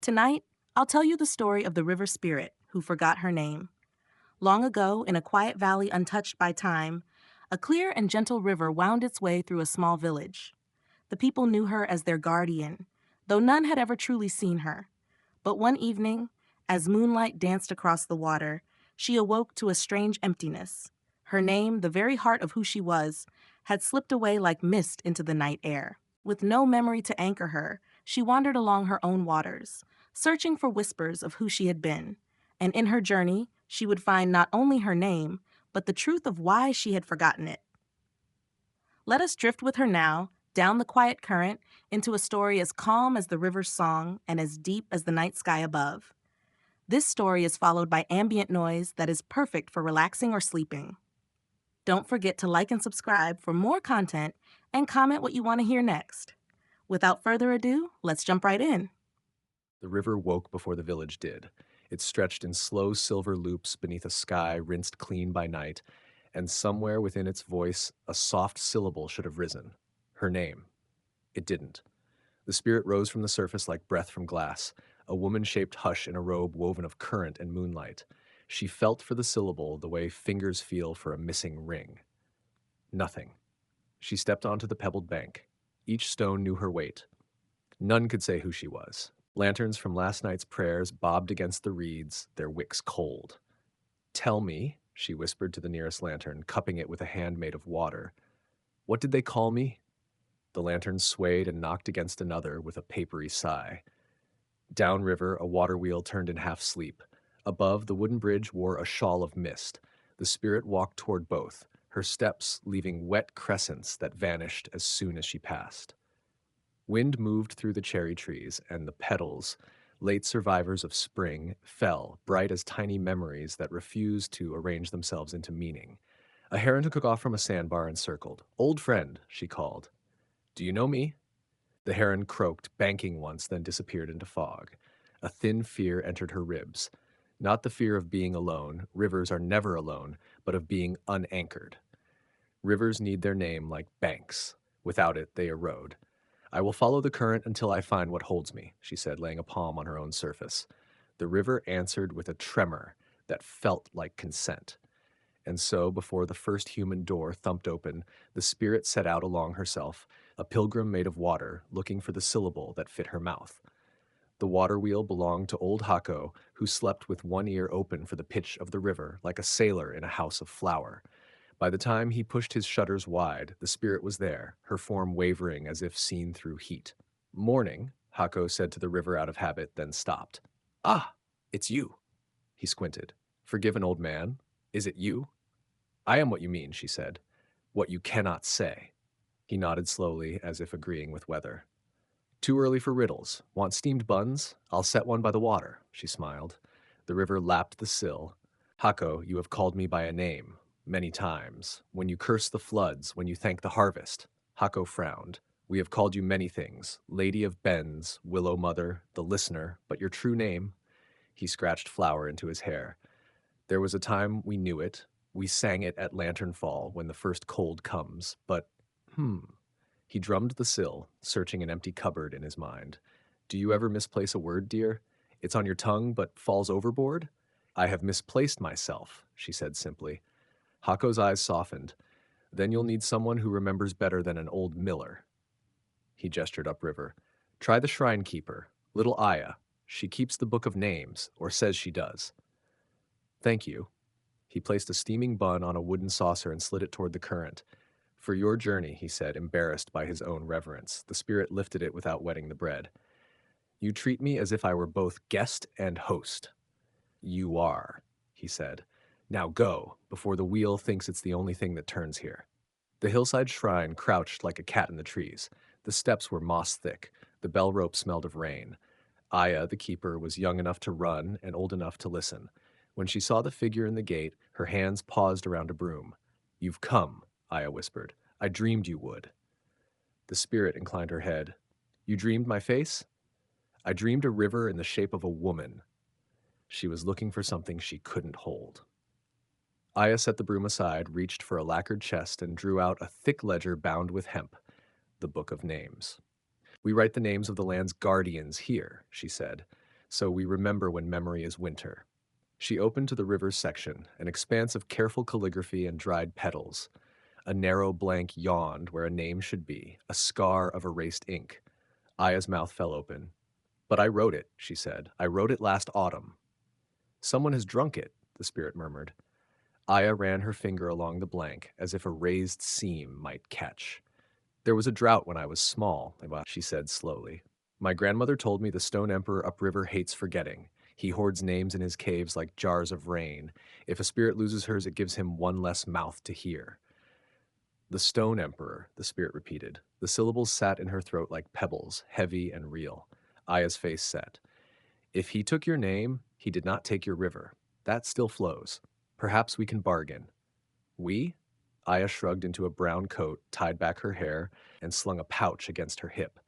Tonight, I'll tell you the story of the river spirit who forgot her name. Long ago, in a quiet valley untouched by time, a clear and gentle river wound its way through a small village. The people knew her as their guardian, though none had ever truly seen her. But one evening, as moonlight danced across the water, she awoke to a strange emptiness. Her name, the very heart of who she was, had slipped away like mist into the night air. With no memory to anchor her, she wandered along her own waters, searching for whispers of who she had been. And in her journey, she would find not only her name, but the truth of why she had forgotten it. Let us drift with her now, down the quiet current, into a story as calm as the river's song and as deep as the night sky above. This story is followed by ambient noise that is perfect for relaxing or sleeping. Don't forget to like and subscribe for more content and comment what you want to hear next. Without further ado, let's jump right in. The river woke before the village did. It stretched in slow silver loops beneath a sky rinsed clean by night, and somewhere within its voice a soft syllable should have risen. Her name. It didn't. The spirit rose from the surface like breath from glass, a woman-shaped hush in a robe woven of current and moonlight. She felt for the syllable the way fingers feel for a missing ring. Nothing. She stepped onto the pebbled bank. Each stone knew her weight. None could say who she was. Lanterns from last night's prayers bobbed against the reeds, their wicks cold. "Tell me," she whispered to the nearest lantern, cupping it with a hand made of water. "What did they call me?" The lantern swayed and knocked against another with a papery sigh. Downriver, a water wheel turned in half sleep. Above, the wooden bridge wore a shawl of mist. The spirit walked toward both, her steps leaving wet crescents that vanished as soon as she passed. Wind moved through the cherry trees, and the petals, late survivors of spring, fell, bright as tiny memories that refused to arrange themselves into meaning. A heron took off from a sandbar and circled. "Old friend," she called. "Do you know me?" The heron croaked, banking once, then disappeared into fog. A thin fear entered her ribs. Not the fear of being alone, rivers are never alone, but of being unanchored. Rivers need their name like banks. Without it, they erode. "I will follow the current until I find what holds me," she said, laying a palm on her own surface. The river answered with a tremor that felt like consent. And so, before the first human door thumped open, the spirit set out along herself, a pilgrim made of water, looking for the syllable that fit her mouth. The water wheel belonged to old Hako, who slept with one ear open for the pitch of the river, like a sailor in a house of flour. By the time he pushed his shutters wide, the spirit was there, her form wavering as if seen through heat. "Morning," Hako said to the river out of habit, then stopped. "Ah, it's you." He squinted. "Forgiven old man. Is it you?" "I am what you mean," she said. "What you cannot say." He nodded slowly, as if agreeing with weather. "Too early for riddles. Want steamed buns? I'll set one by the water," she smiled. The river lapped the sill. "Hako, you have called me by a name. Many times. When you curse the floods, when you thank the harvest." Hako frowned. "We have called you many things. Lady of Bends, Willow Mother, the Listener, but your true name?" He scratched flour into his hair. "There was a time we knew it. We sang it at lantern fall when the first cold comes. But, hmm." He drummed the sill, searching an empty cupboard in his mind. "Do you ever misplace a word, dear? It's on your tongue, but falls overboard?" "I have misplaced myself," she said simply. Hako's eyes softened. "Then you'll need someone who remembers better than an old miller." He gestured upriver. "Try the shrine keeper, little Aya. She keeps the book of names, or says she does." "Thank you." He placed a steaming bun on a wooden saucer and slid it toward the current. "For your journey," he said, embarrassed by his own reverence. The spirit lifted it without wetting the bread. "You treat me as if I were both guest and host." "You are," he said. "Now go, before the wheel thinks it's the only thing that turns here." The hillside shrine crouched like a cat in the trees. The steps were moss-thick. The bell rope smelled of rain. Aya, the keeper, was young enough to run and old enough to listen. When she saw the figure in the gate, her hands paused around a broom. "You've come," Aya whispered. "I dreamed you would." The spirit inclined her head. "You dreamed my face?" "I dreamed a river in the shape of a woman." She was looking for something she couldn't hold. Aya set the broom aside, reached for a lacquered chest, and drew out a thick ledger bound with hemp, the Book of Names. "We write the names of the land's guardians here," she said. so we remember when memory is winter. She opened to the river's section, an expanse of careful calligraphy and dried petals. A narrow blank yawned where a name should be, a scar of erased ink. Aya's mouth fell open. But I wrote it, she said. I wrote it last autumn. Someone has drunk it, the spirit murmured. Aya ran her finger along the blank, as if a raised seam might catch. There was a drought when I was small, she said slowly. My grandmother told me the stone emperor upriver hates forgetting. He hoards names in his caves like jars of rain. If a spirit loses hers, it gives him one less mouth to hear. The stone emperor, the spirit repeated. The syllables sat in her throat like pebbles, heavy and real. Aya's face set. If he took your name, he did not take your river. That still flows. Perhaps we can bargain. We? Aya shrugged into a brown coat, tied back her hair, and slung a pouch against her hip.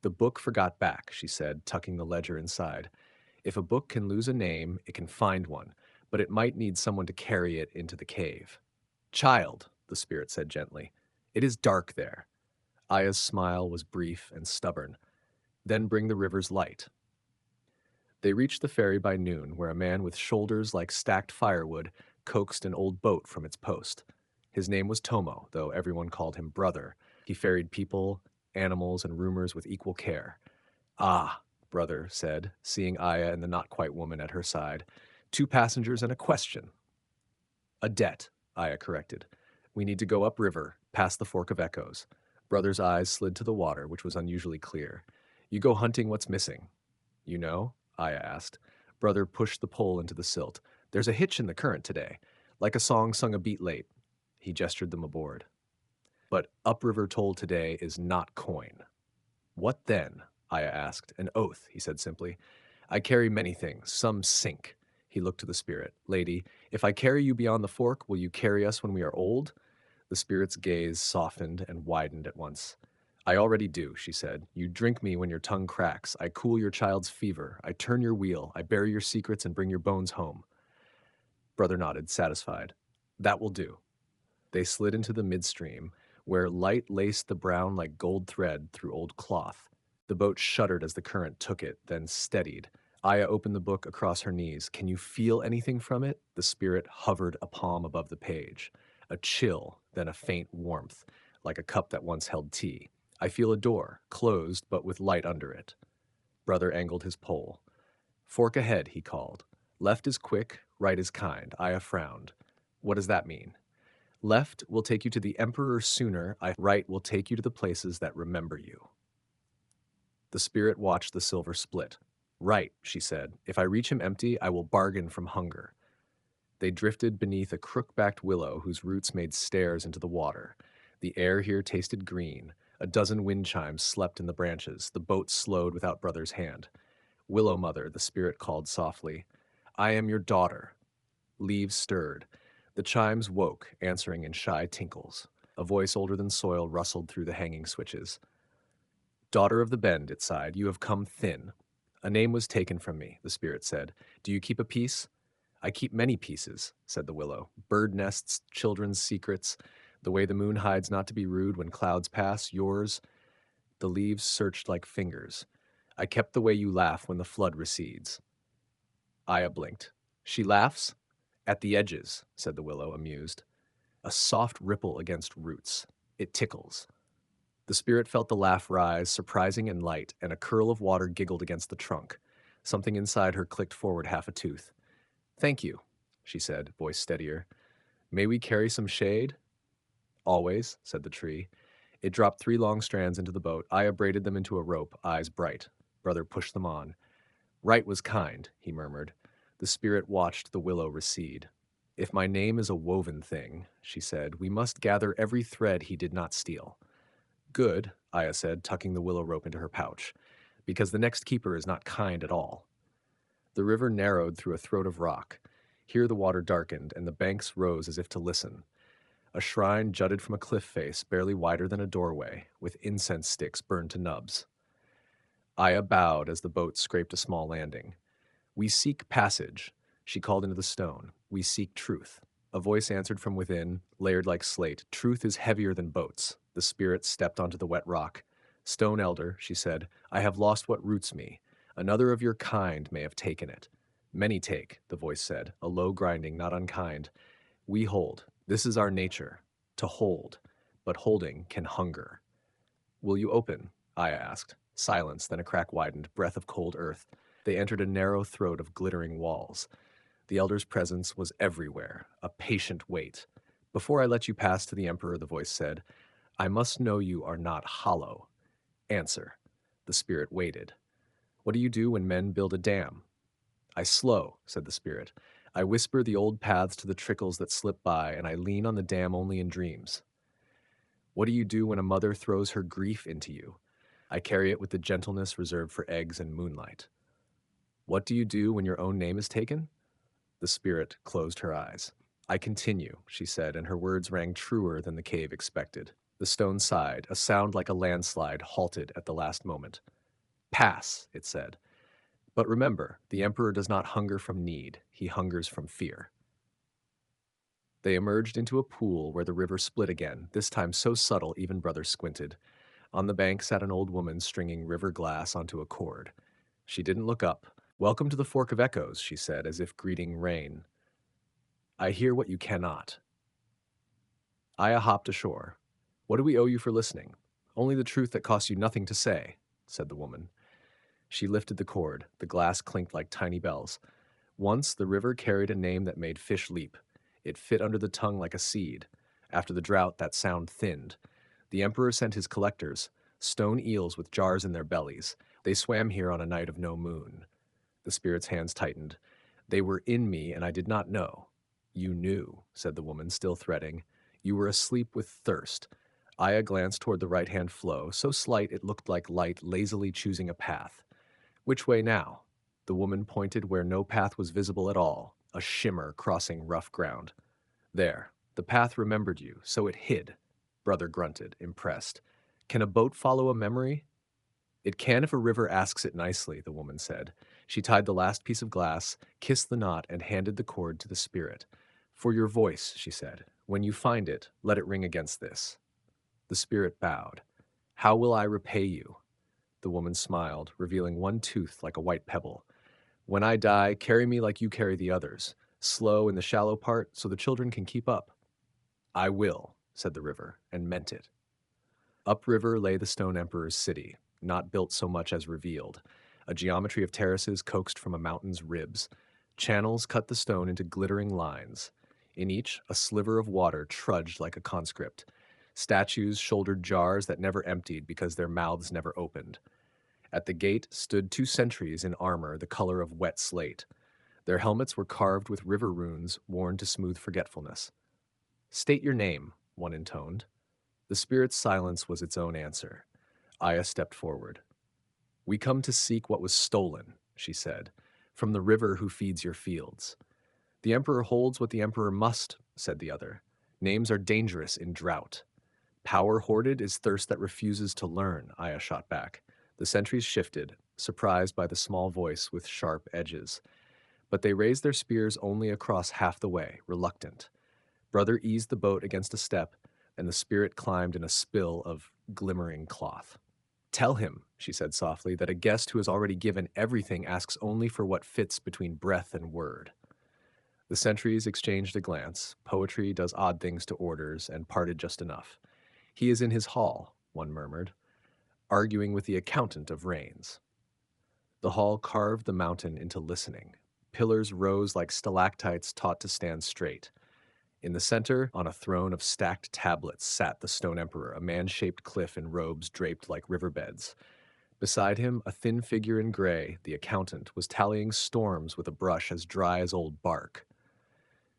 The book forgot back, she said, tucking the ledger inside. If a book can lose a name, it can find one, but it might need someone to carry it into the cave. Child, the spirit said gently, it is dark there. Aya's smile was brief and stubborn. Then bring the river's light. They reached the ferry by noon, where a man with shoulders like stacked firewood coaxed an old boat from its post. His name was Tomo, though everyone called him Brother. He ferried people, animals, and rumors with equal care. Ah, Brother said, seeing Aya and the not-quite woman at her side. 2 passengers and a question. A debt, Aya corrected. We need to go upriver, past the Fork of Echoes. Brother's eyes slid to the water, which was unusually clear. You go hunting what's missing. You know? Aya asked. Brother pushed the pole into the silt. There's a hitch in the current today, like a song sung a beat late. He gestured them aboard. But upriver toll today is not coin. What then? Aya asked. An oath, he said simply. I carry many things, some sink. He looked to the spirit. Lady, if I carry you beyond the fork, will you carry us when we are old? The spirit's gaze softened and widened at once. I already do, she said. You drink me when your tongue cracks. I cool your child's fever. I turn your wheel. I bury your secrets and bring your bones home. Brother nodded, satisfied. That will do. They slid into the midstream, where light laced the brown like gold thread through old cloth. The boat shuddered as the current took it, then steadied. Aya opened the book across her knees. Can you feel anything from it? The spirit hovered a palm above the page. A chill, then a faint warmth, like a cup that once held tea. I feel a door, closed but with light under it. Brother angled his pole. Fork ahead, he called. Left is quick, right is kind. Aya frowned. What does that mean? Left will take you to the Emperor sooner. Right will take you to the places that remember you. The spirit watched the silver split. Right, she said. If I reach him empty, I will bargain from hunger. They drifted beneath a crook-backed willow whose roots made stairs into the water. The air here tasted green. A dozen wind chimes slept in the branches. The boat slowed without Brother's hand. Willow Mother, the spirit called softly. I am your daughter. Leaves stirred. The chimes woke, answering in shy tinkles. A voice older than soil rustled through the hanging switches. Daughter of the Bend, it sighed, you have come thin. A name was taken from me, the spirit said. Do you keep a piece? I keep many pieces, said the willow. Bird nests, children's secrets, the way the moon hides not to be rude when clouds pass, yours. The leaves searched like fingers. I kept the way you laugh when the flood recedes. Aya blinked. She laughs? At the edges, said the willow, amused. A soft ripple against roots. It tickles. The spirit felt the laugh rise, surprising and light, and a curl of water giggled against the trunk. Something inside her clicked forward half a tooth. Thank you, she said, voice steadier. May we carry some shade? Always, said the tree. It dropped 3 long strands into the boat. Aya braided them into a rope, eyes bright. Brother pushed them on. Right was kind, he murmured. The spirit watched the willow recede. If my name is a woven thing, she said, we must gather every thread he did not steal. Good, Aya said, tucking the willow rope into her pouch, because the next keeper is not kind at all. The river narrowed through a throat of rock. Here the water darkened, and the banks rose as if to listen. A shrine jutted from a cliff face, barely wider than a doorway, with incense sticks burned to nubs. Aya bowed as the boat scraped a small landing. We seek passage, she called into the stone. We seek truth. A voice answered from within, layered like slate. Truth is heavier than boats. The spirit stepped onto the wet rock. Stone elder, she said, I have lost what roots me. Another of your kind may have taken it. Many take, the voice said, a low grinding, not unkind. We hold. This is our nature, to hold, but holding can hunger. Will you open? Aya asked. Silence, then a crack widened, breath of cold earth. They entered a narrow throat of glittering walls. The elder's presence was everywhere, a patient wait. Before I let you pass to the Emperor, the voice said, I must know you are not hollow. Answer. The spirit waited. What do you do when men build a dam? I slow, said the spirit. I whisper the old paths to the trickles that slip by, and I lean on the dam only in dreams. What do you do when a mother throws her grief into you? I carry it with the gentleness reserved for eggs and moonlight. What do you do when your own name is taken? The spirit closed her eyes. I continue, she said, and her words rang truer than the cave expected. The stone sighed, a sound like a landslide halted at the last moment. Pass, it said. But remember, the emperor does not hunger from need, he hungers from fear. They emerged into a pool where the river split again, this time so subtle even brother squinted. On the bank sat an old woman stringing river glass onto a cord. She didn't look up. Welcome to the Fork of Echoes, she said, as if greeting rain. I hear what you cannot. Aya hopped ashore. What do we owe you for listening? Only the truth that costs you nothing to say, said the woman. She lifted the cord. The glass clinked like tiny bells. Once the river carried a name that made fish leap. It fit under the tongue like a seed. After the drought, that sound thinned. The emperor sent his collectors, stone eels with jars in their bellies. They swam here on a night of no moon. The spirit's hands tightened. They were in me, and I did not know. You knew, said the woman, still threading. You were asleep with thirst. Aya glanced toward the right-hand flow, so slight it looked like light lazily choosing a path. Which way now? The woman pointed where no path was visible at all, a shimmer crossing rough ground. There, the path remembered you, so it hid. Brother grunted, impressed. Can a boat follow a memory? It can if a river asks it nicely, the woman said. She tied the last piece of glass, kissed the knot, and handed the cord to the spirit. For your voice, she said. When you find it, let it ring against this. The spirit bowed. How will I repay you? The woman smiled, revealing one tooth like a white pebble. When I die, carry me like you carry the others, slow in the shallow part so the children can keep up. I will, said the river, and meant it. Upriver lay the stone emperor's city, not built so much as revealed, a geometry of terraces coaxed from a mountain's ribs. Channels cut the stone into glittering lines. In each, a sliver of water trudged like a conscript. Statues shouldered jars that never emptied because their mouths never opened. At the gate stood 2 sentries in armor the color of wet slate. Their helmets were carved with river runes worn to smooth forgetfulness. State your name, one intoned. The spirit's silence was its own answer. Aya stepped forward. We come to seek what was stolen, she said, from the river who feeds your fields. The emperor holds what the emperor must, said the other. Names are dangerous in drought. Power hoarded is thirst that refuses to learn, Aya shot back. The sentries shifted, surprised by the small voice with sharp edges. But they raised their spears only across half the way, reluctant. Brother eased the boat against a step, and the spirit climbed in a spill of glimmering cloth. Tell him, she said softly, that a guest who has already given everything asks only for what fits between breath and word. The sentries exchanged a glance. Poetry does odd things to orders, and parted just enough. He is in his hall, one murmured, arguing with the accountant of rains. The hall carved the mountain into listening. Pillars rose like stalactites taught to stand straight. In the center, on a throne of stacked tablets, sat the stone emperor, a man-shaped cliff in robes draped like riverbeds. Beside him, a thin figure in gray, the accountant, was tallying storms with a brush as dry as old bark.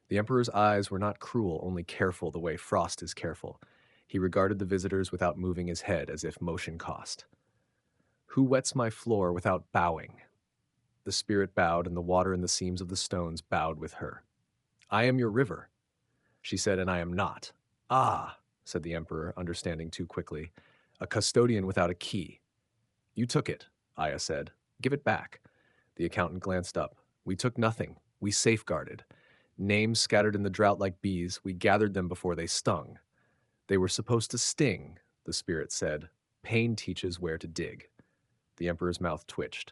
The emperor's eyes were not cruel, only careful the way frost is careful. He regarded the visitors without moving his head, as if motion cost. Who wets my floor without bowing? The spirit bowed, and the water in the seams of the stones bowed with her. I am your river, she said, and I am not. Ah, said the emperor, understanding too quickly. A custodian without a key. You took it, Aya said. Give it back. The accountant glanced up. We took nothing. We safeguarded. Names scattered in the drought like bees, we gathered them before they stung. They were supposed to sting, the spirit said. Pain teaches where to dig. The emperor's mouth twitched.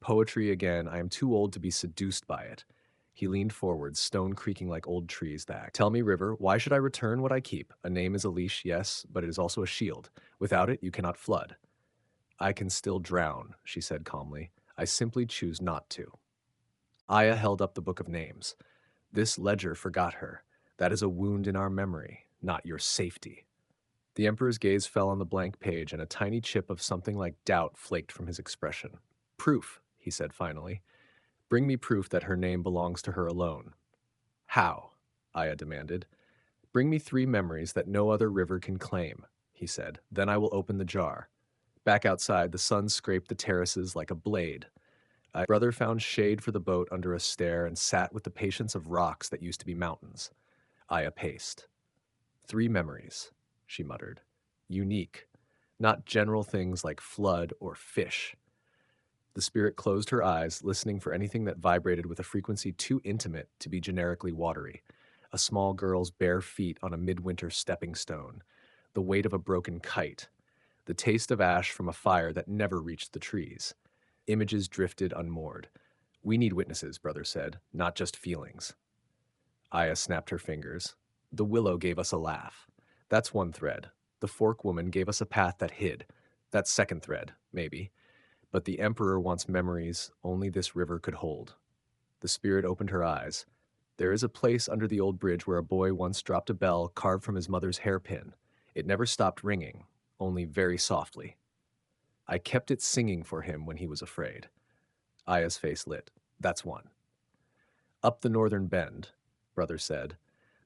Poetry again, I am too old to be seduced by it. He leaned forward, stone creaking like old trees that. Tell me, River, why should I return what I keep? A name is a leash, yes, but it is also a shield. Without it, you cannot flood. I can still drown, she said calmly. I simply choose not to. Aya held up the book of names. This ledger forgot her. That is a wound in our memory, not your safety. The Emperor's gaze fell on the blank page, and a tiny chip of something like doubt flaked from his expression. Proof, he said finally. Bring me proof that her name belongs to her alone. How? Aya demanded. Bring me 3 memories that no other river can claim, he said. Then I will open the jar. Back outside, the sun scraped the terraces like a blade. My brother found shade for the boat under a stair and sat with the patience of rocks that used to be mountains. Aya paced. 3 memories, she muttered. Unique, not general things like flood or fish. The spirit closed her eyes, listening for anything that vibrated with a frequency too intimate to be generically watery. A small girl's bare feet on a midwinter stepping stone, the weight of a broken kite, the taste of ash from a fire that never reached the trees. Images drifted unmoored. We need witnesses, brother said, not just feelings. Aya snapped her fingers. The willow gave us a laugh. That's one thread. The fork woman gave us a path that hid. That's second thread, maybe. But the Emperor wants memories only this river could hold. The spirit opened her eyes. There is a place under the old bridge where a boy once dropped a bell carved from his mother's hairpin. It never stopped ringing, only very softly. I kept it singing for him when he was afraid. Aya's face lit. That's one. Up the northern bend, brother said.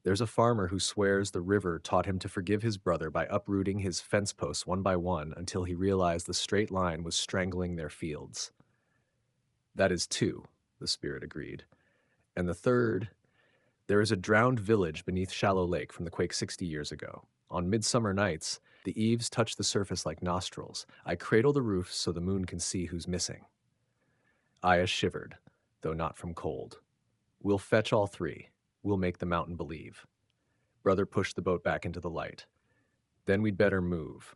There's a farmer who swears the river taught him to forgive his brother by uprooting his fence posts one by one until he realized the straight line was strangling their fields. That is 2, the spirit agreed. And the third, there is a drowned village beneath Shallow Lake from the quake 60 years ago. On midsummer nights, the eaves touch the surface like nostrils. I cradle the roof so the moon can see who's missing. Aya shivered, though not from cold. We'll fetch all 3. We'll make the mountain believe. Brother pushed the boat back into the light. Then we'd better move.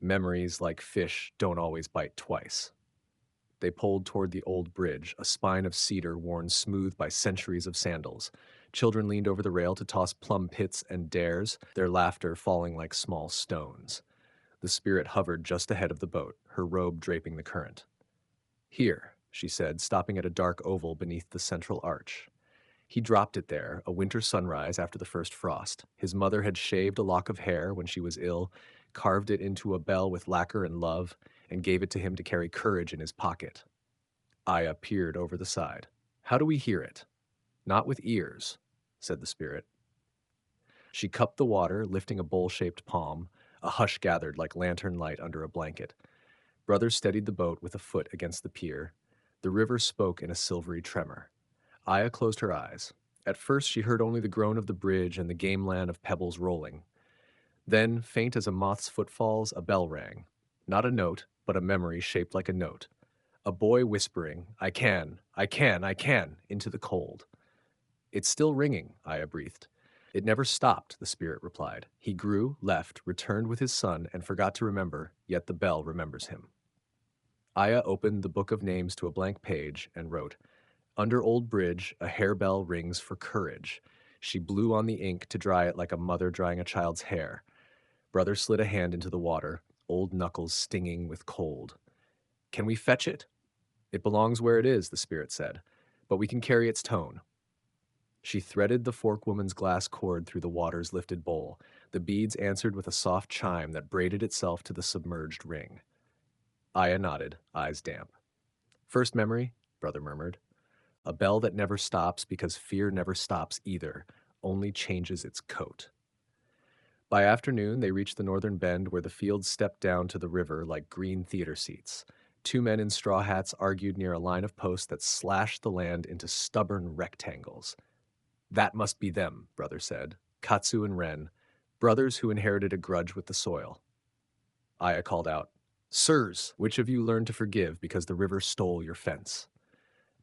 Memories, like fish, don't always bite twice. They pulled toward the old bridge, a spine of cedar worn smooth by centuries of sandals. Children leaned over the rail to toss plum pits and dares, their laughter falling like small stones. The spirit hovered just ahead of the boat, her robe draping the current. Here, she said, stopping at a dark oval beneath the central arch. He dropped it there, a winter sunrise after the first frost. His mother had shaved a lock of hair when she was ill, carved it into a bell with lacquer and love, and gave it to him to carry courage in his pocket. Aya peered over the side. How do we hear it? Not with ears, said the spirit. She cupped the water, lifting a bowl-shaped palm. A hush gathered like lantern light under a blanket. Brother steadied the boat with a foot against the pier. The river spoke in a silvery tremor. Aya closed her eyes. At first she heard only the groan of the bridge and the gamelan of pebbles rolling. Then, faint as a moth's footfalls, a bell rang. Not a note, but a memory shaped like a note. A boy whispering, I can, I can, I can, into the cold. It's still ringing, Aya breathed. It never stopped, the spirit replied. He grew, left, returned with his son, and forgot to remember, yet the bell remembers him. Aya opened the book of names to a blank page and wrote, Under Old Bridge, a harebell rings for courage. She blew on the ink to dry it like a mother drying a child's hair. Brother slid a hand into the water, old knuckles stinging with cold. Can we fetch it? It belongs where it is, the spirit said, but we can carry its tone. She threaded the fork woman's glass cord through the water's lifted bowl. The beads answered with a soft chime that braided itself to the submerged ring. Aya nodded, eyes damp. First memory, brother murmured. A bell that never stops because fear never stops either, only changes its coat. By afternoon, they reached the northern bend where the fields stepped down to the river like green theater seats. 2 men in straw hats argued near a line of posts that slashed the land into stubborn rectangles. That must be them, brother said. Katsu and Ren, brothers who inherited a grudge with the soil. Aya called out, Sirs, which of you learned to forgive because the river stole your fence?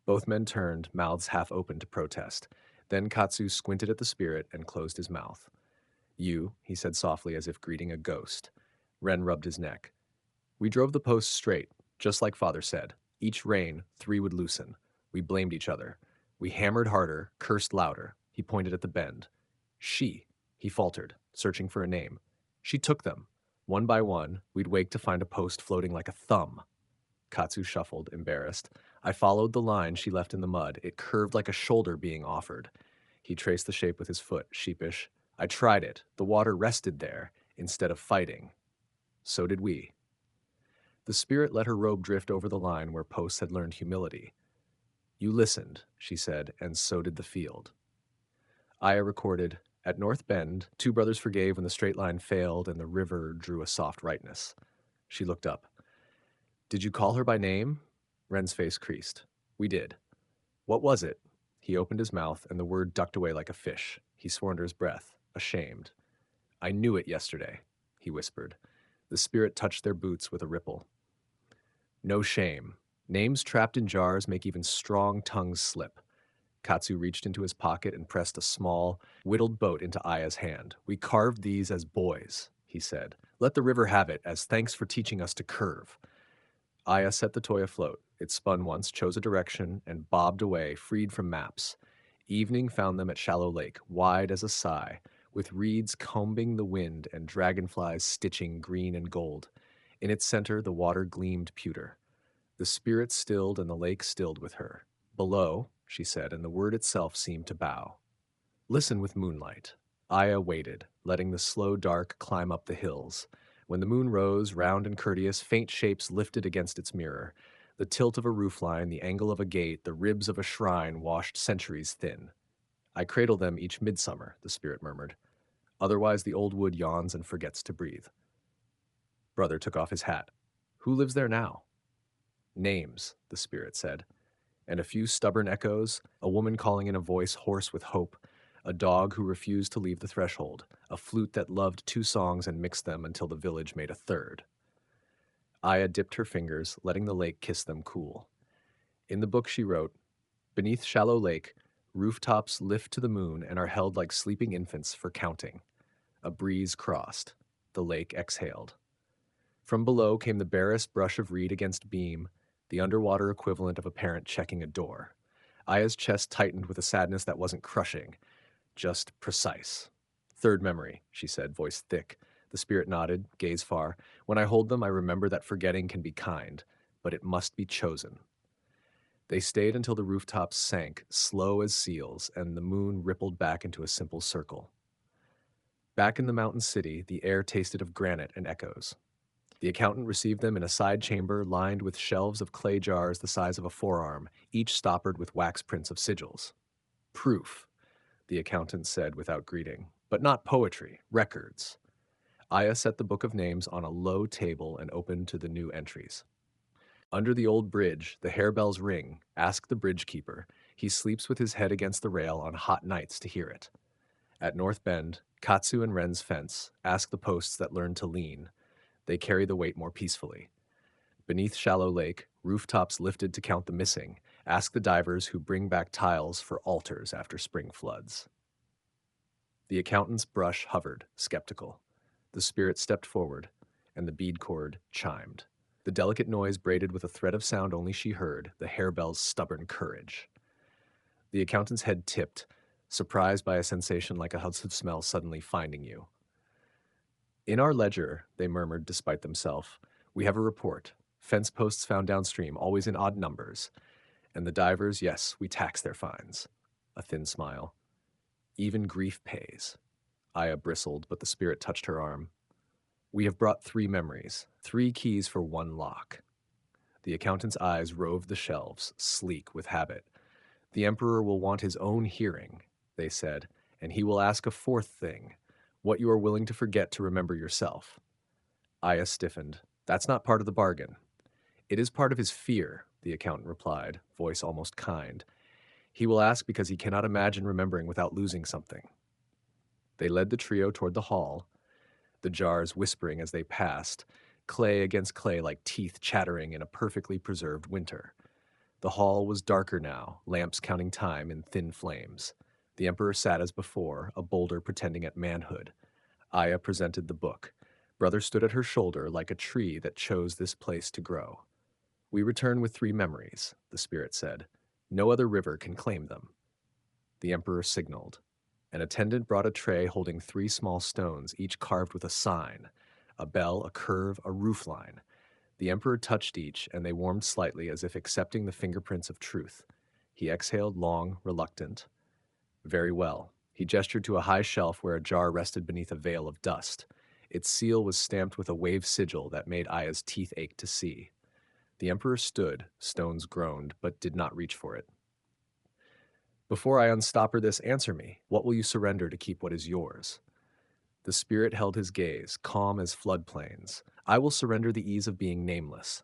Both men turned, mouths half open to protest. Then Katsu squinted at the spirit and closed his mouth. You, he said softly as if greeting a ghost. Ren rubbed his neck. We drove the posts straight, just like father said. Each rein, 3 would loosen. We blamed each other. We hammered harder, cursed louder. He pointed at the bend. She, he faltered, searching for a name. She took them. One by one, we'd wake to find a post floating like a thumb. Katsu shuffled, embarrassed. I followed the line she left in the mud. It curved like a shoulder being offered. He traced the shape with his foot, sheepish. I tried it. The water rested there, instead of fighting. So did we. The spirit let her robe drift over the line where posts had learned humility. You listened, she said, and so did the field. Aya recorded, at North Bend, 2 brothers forgave when the straight line failed and the river drew a soft rightness. She looked up. Did you call her by name? Ren's face creased. We did. What was it? He opened his mouth, and the word ducked away like a fish. He swore under his breath, ashamed. I knew it yesterday, he whispered. The spirit touched their boots with a ripple. No shame. Names trapped in jars make even strong tongues slip. Katsu reached into his pocket and pressed a small, whittled boat into Aya's hand. We carved these as boys, he said. Let the river have it, as thanks for teaching us to curve. Aya set the toy afloat. It spun once, chose a direction, and bobbed away, freed from maps. Evening found them at Shallow Lake, wide as a sigh, with reeds combing the wind and dragonflies stitching green and gold. In its center, the water gleamed pewter. The spirit stilled and the lake stilled with her. Below, she said, and the word itself seemed to bow. Listen with moonlight. Aya waited, letting the slow dark climb up the hills. When the moon rose, round and courteous, faint shapes lifted against its mirror. The tilt of a roofline, the angle of a gate, the ribs of a shrine washed centuries thin. I cradle them each midsummer, the spirit murmured. Otherwise the old wood yawns and forgets to breathe. Brother took off his hat. Who lives there now? Names, the spirit said. And a few stubborn echoes, a woman calling in a voice hoarse with hope, a dog who refused to leave the threshold, a flute that loved 2 songs and mixed them until the village made a third. Aya dipped her fingers, letting the lake kiss them cool. In the book she wrote, beneath Shallow Lake, rooftops lift to the moon and are held like sleeping infants for counting. A breeze crossed. The lake exhaled. From below came the barest brush of reed against beam, the underwater equivalent of a parent checking a door. Aya's chest tightened with a sadness that wasn't crushing, just precise. Third memory, she said, voice thick. The spirit nodded, gaze far. When I hold them, I remember that forgetting can be kind, but it must be chosen. They stayed until the rooftops sank, slow as seals, and the moon rippled back into a simple circle. Back in the mountain city, the air tasted of granite and echoes. The accountant received them in a side chamber lined with shelves of clay jars the size of a forearm, each stoppered with wax prints of sigils. Proof, the accountant said without greeting, but not poetry, records. Aya set the book of names on a low table and opened to the new entries. Under the old bridge, the harebells ring. Ask the bridge keeper. He sleeps with his head against the rail on hot nights to hear it. At North Bend, Katsu and Ren's fence. Ask the posts that learn to lean. They carry the weight more peacefully. Beneath Shallow Lake, rooftops lifted to count the missing. Ask the divers who bring back tiles for altars after spring floods. The accountant's brush hovered, skeptical. The spirit stepped forward, and the bead cord chimed. The delicate noise braided with a thread of sound only she heard, the harebell's stubborn courage. The accountant's head tipped, surprised by a sensation like a house of smell suddenly finding you. In our ledger, they murmured despite themselves, we have a report. Fence posts found downstream, always in odd numbers. And the divers, yes, we tax their fines. A thin smile. Even grief pays. Aya bristled, but the spirit touched her arm. We have brought 3 memories, 3 keys for 1 lock. The accountant's eyes roved the shelves, sleek with habit. The emperor will want his own hearing, they said, and he will ask a 4th thing, what you are willing to forget to remember yourself. Aya stiffened. That's not part of the bargain. It is part of his fear, the accountant replied, voice almost kind. He will ask because he cannot imagine remembering without losing something. They led the trio toward the hall, the jars whispering as they passed, clay against clay like teeth chattering in a perfectly preserved winter. The hall was darker now, lamps counting time in thin flames. The emperor sat as before, a boulder pretending at manhood. Aya presented the book. Brother stood at her shoulder like a tree that chose this place to grow. We return with 3 memories, the spirit said. No other river can claim them. The emperor signaled. An attendant brought a tray holding 3 small stones, each carved with a sign, a bell, a curve, a roofline. The emperor touched each, and they warmed slightly as if accepting the fingerprints of truth. He exhaled long, reluctant. Very well. He gestured to a high shelf where a jar rested beneath a veil of dust. Its seal was stamped with a wave sigil that made Aya's teeth ache to see. The emperor stood, stones groaned, but did not reach for it. Before I unstopper this, answer me. What will you surrender to keep what is yours? The spirit held his gaze, calm as floodplains. I will surrender the ease of being nameless.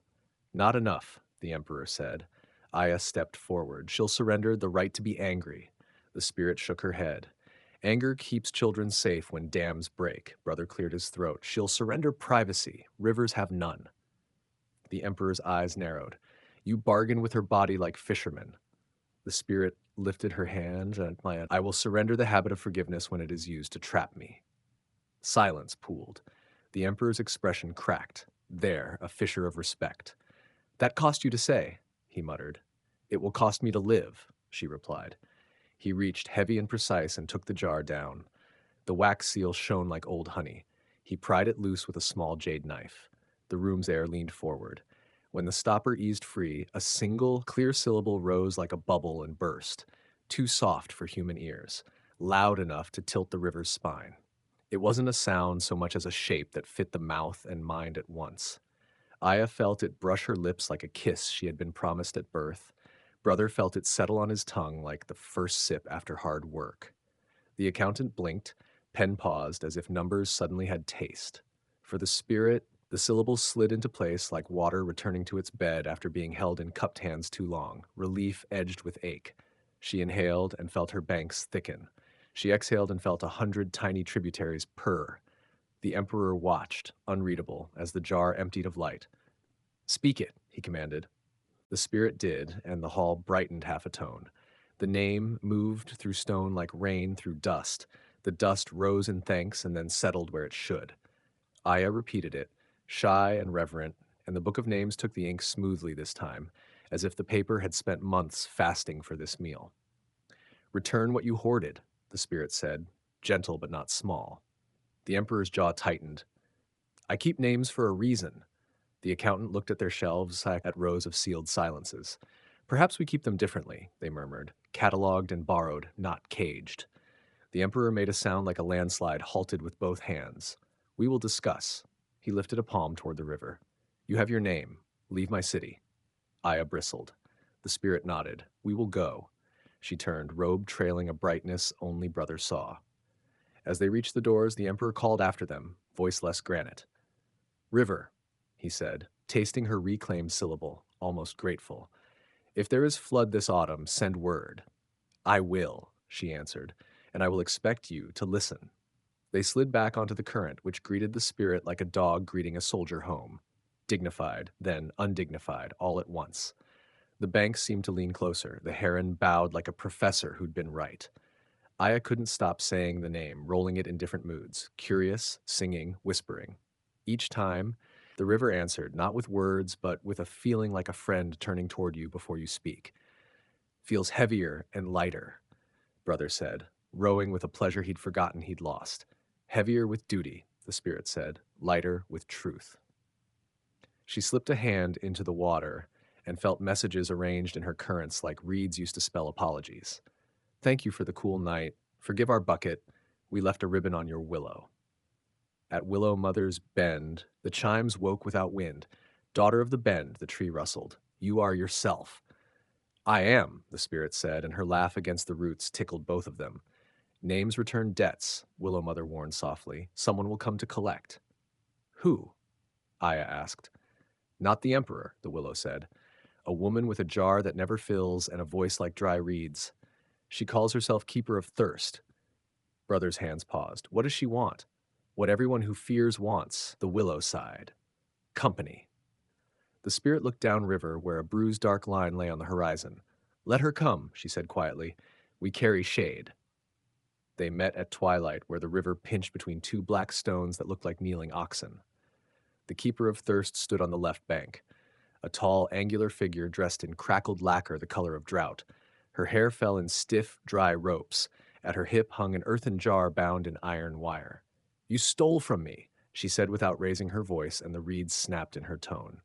Not enough, the emperor said. Aya stepped forward. She'll surrender the right to be angry. The spirit shook her head. Anger keeps children safe when dams break. Brother cleared his throat. She'll surrender privacy. Rivers have none. The emperor's eyes narrowed. You bargain with her body like fishermen. The spirit lifted her hand, and I will surrender the habit of forgiveness when it is used to trap me. Silence pooled. The emperor's expression cracked. There, a fissure of respect. That cost you to say, he muttered. It will cost me to live, she replied. He reached, heavy and precise, and took the jar down. The wax seal shone like old honey. He pried it loose with a small jade knife. The room's air leaned forward. When the stopper eased free, a single, clear syllable rose like a bubble and burst, too soft for human ears, loud enough to tilt the river's spine. It wasn't a sound so much as a shape that fit the mouth and mind at once. Aya felt it brush her lips like a kiss she had been promised at birth. Brother felt it settle on his tongue like the first sip after hard work. The accountant blinked, pen paused as if numbers suddenly had taste. For the spirit, the syllables slid into place like water returning to its bed after being held in cupped hands too long, relief edged with ache. She inhaled and felt her banks thicken. She exhaled and felt 100 tiny tributaries purr. The emperor watched, unreadable, as the jar emptied of light. Speak it, he commanded. The spirit did, and the hall brightened half a tone. The name moved through stone like rain through dust. The dust rose in thanks and then settled where it should. Aya repeated it, shy and reverent, and the book of names took the ink smoothly this time, as if the paper had spent months fasting for this meal. Return what you hoarded, the spirit said, gentle but not small. The emperor's jaw tightened. I keep names for a reason. The accountant looked at their shelves, at rows of sealed silences. Perhaps we keep them differently, they murmured, catalogued and borrowed, not caged. The emperor made a sound like a landslide, halted with both hands. We will discuss. He lifted a palm toward the river. You have your name. Leave my city. Aya bristled. The spirit nodded. We will go. She turned, robe trailing a brightness only brother saw. As they reached the doors, the emperor called after them, voice less granite. River, he said, tasting her reclaimed syllable, almost grateful. If there is flood this autumn, send word. I will, she answered, and I will expect you to listen. They slid back onto the current, which greeted the spirit like a dog greeting a soldier home. Dignified, then undignified, all at once. The bank seemed to lean closer. The heron bowed like a professor who'd been right. Aya couldn't stop saying the name, rolling it in different moods, curious, singing, whispering. Each time, the river answered, not with words, but with a feeling like a friend turning toward you before you speak. Feels heavier and lighter, brother said, rowing with a pleasure he'd forgotten he'd lost. Heavier with duty, the spirit said, lighter with truth. She slipped a hand into the water and felt messages arranged in her currents like reeds used to spell apologies. Thank you for the cool night. Forgive our bucket. We left a ribbon on your willow. At Willow Mother's Bend, the chimes woke without wind. Daughter of the bend, the tree rustled. You are yourself. I am, the spirit said, and her laugh against the roots tickled both of them. Names return debts, Willow Mother warned softly. Someone will come to collect. Who? Aya asked. Not the emperor, the willow said. A woman with a jar that never fills and a voice like dry reeds. She calls herself Keeper of Thirst. Brother's hands paused. What does she want? What everyone who fears wants, the willow sighed. Company. The spirit looked downriver where a bruised dark line lay on the horizon. Let her come, she said quietly. We carry shade. They met at twilight where the river pinched between 2 black stones that looked like kneeling oxen. The Keeper of Thirst stood on the left bank. a tall, angular figure dressed in crackled lacquer the color of drought. Her hair fell in stiff, dry ropes. At her hip hung an earthen jar bound in iron wire. "You stole from me," she said without raising her voice, and the reeds snapped in her tone.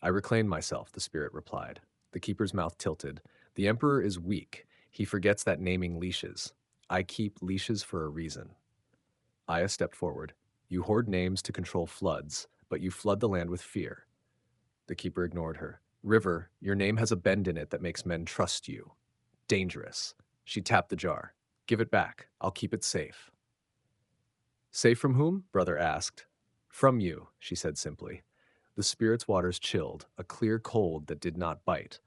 "I reclaim myself," the spirit replied. The keeper's mouth tilted. "The Emperor is weak. He forgets that naming leashes. I keep leashes for a reason." Aya stepped forward. "You hoard names to control floods, but you flood the land with fear." The keeper ignored her. "River, your name has a bend in it that makes men trust you. Dangerous." She tapped the jar. "Give it back. I'll keep it safe." "Safe from whom?" Brother asked. "From you," she said simply. The spirit's waters chilled, a clear cold that did not bite.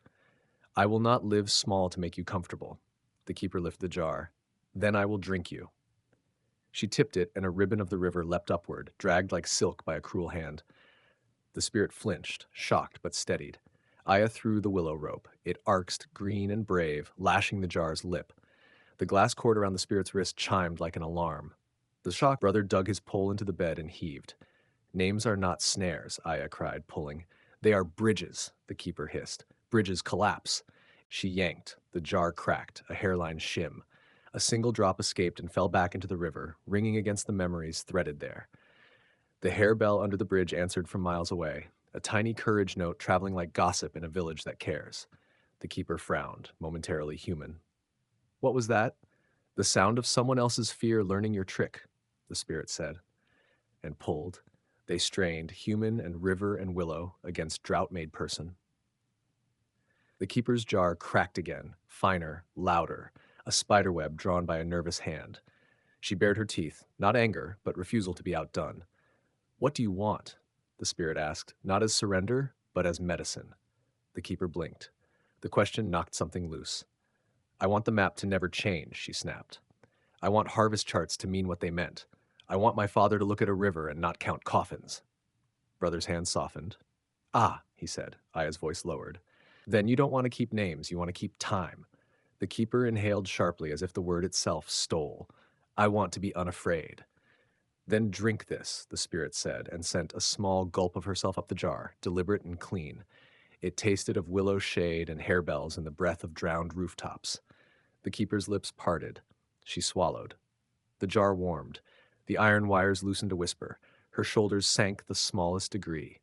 "I will not live small to make you comfortable." The keeper lifted the jar. "Then I will drink you." She tipped it, and a ribbon of the river leapt upward, dragged like silk by a cruel hand. The spirit flinched, shocked but steadied. Aya threw the willow rope. It arced, green and brave, lashing the jar's lip. The glass cord around the spirit's wrist chimed like an alarm. The shocked brother dug his pole into the bed and heaved. "Names are not snares," Aya cried, pulling. "They are bridges," the keeper hissed. "Bridges collapse." She yanked. The jar cracked, a hairline shim. A single drop escaped and fell back into the river, ringing against the memories threaded there. The harebell under the bridge answered from miles away, a tiny courage note traveling like gossip in a village that cares. The keeper frowned, momentarily human. "What was that?" "The sound of someone else's fear learning your trick," the spirit said, and pulled. They strained, human and river and willow, against drought-made person. The keeper's jar cracked again, finer, louder, a spiderweb drawn by a nervous hand. She bared her teeth, not anger, but refusal to be outdone. "What do you want?" the spirit asked, not as surrender, but as medicine. The keeper blinked. The question knocked something loose. "I want the map to never change," she snapped. "I want harvest charts to mean what they meant. I want my father to look at a river and not count coffins." Brother's hand softened. "Ah," he said, Aya's voice lowered. "Then you don't want to keep names, you want to keep time." The keeper inhaled sharply as if the word itself stole. "I want to be unafraid." "Then drink this," the spirit said, and sent a small gulp of herself up the jar, deliberate and clean. It tasted of willow shade and harebells and the breath of drowned rooftops. The keeper's lips parted. She swallowed. The jar warmed. The iron wires loosened a whisper. Her shoulders sank the smallest degree.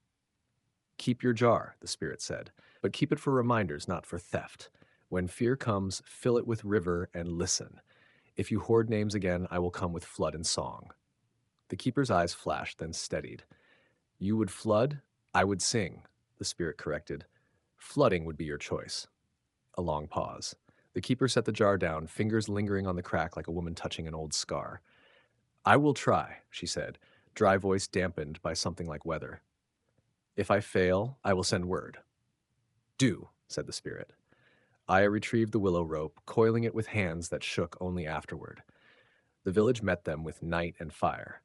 "Keep your jar," the spirit said, "but keep it for reminders, not for theft. When fear comes, fill it with river and listen. If you hoard names again, I will come with flood and song." The keeper's eyes flashed, then steadied. "You would flood? I would sing," the spirit corrected. "Flooding would be your choice." A long pause. The keeper set the jar down, fingers lingering on the crack like a woman touching an old scar. "I will try," she said, dry voice dampened by something like weather. "If I fail, I will send word." "Do," said the spirit. Aya retrieved the willow rope, coiling it with hands that shook only afterward. The village met them with night and fire.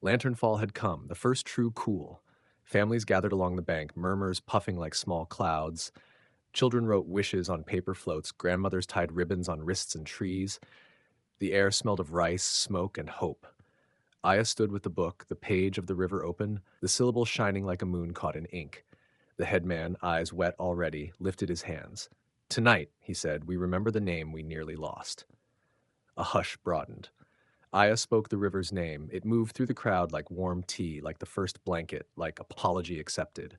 Lanternfall had come, the first true cool. Families gathered along the bank, murmurs puffing like small clouds. Children wrote wishes on paper floats, grandmothers tied ribbons on wrists and trees. The air smelled of rice, smoke, and hope. Aya stood with the book, the page of the river open, the syllables shining like a moon caught in ink. The headman, eyes wet already, lifted his hands. "Tonight," he said, "we remember the name we nearly lost." A hush broadened. Aya spoke the river's name. It moved through the crowd like warm tea, like the first blanket, like apology accepted.